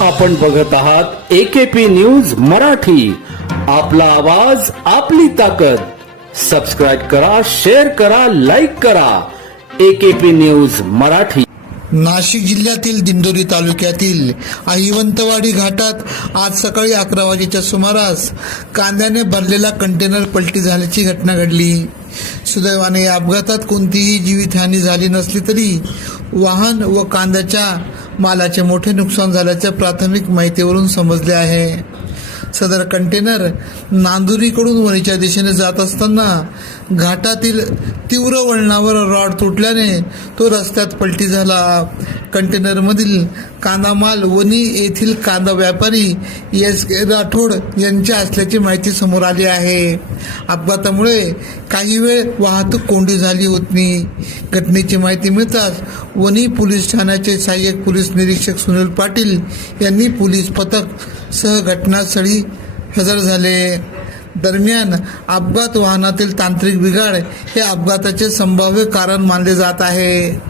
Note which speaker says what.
Speaker 1: आपण बघत आहात एकेपी न्यूज मराठी. आपला आवाज आपली ताकद. सबस्क्राईब करा शेअर करा लाईक करा. AKP news Marathi.
Speaker 2: नाशिक जिल्ह्यातील दिंडोरी तालुक्यातील अहिवंतवाडी घाटात आज सकाळी अकरा वाजेच्या सुमारास कांद्याने भरलेला कंटेनर पलटी झाल्याची घटना घडली. सुदैवाने या अपघातात कोणतीही जीवितहानी झाली नसली तरी वाहन व कांद्याच्या मालाचे मोठे नुकसान झाल्याचे प्राथमिक माहितीवरून समजले आहे. सदर कंटेनर नांदुरीकडून वणीच्या दिशेने जात असताना घाटातील तीव्र वळणावर रॉड तुटल्याने तो रस्त्यात पलटी झाला. कंटेनरमधील कांदा माल वणी येथील कांदा व्यापारी एस के राठोड यांच्या असल्याची माहिती समोर आली आहे. अपघातामुळे काही वेळ वाहतूक कोंडी झाली होती. घटनेची माहिती मिळताच वणी पोलीस ठाण्याचे सहाय्यक पोलीस निरीक्षक सुनील पाटील यांनी पोलीस पथक सह घटनास्थळी हजर झाले. दरम्यान अपघात वाहनातील तांत्रिक बिघाड हे अपघाताचे संभाव्य कारण मानले जात आहे.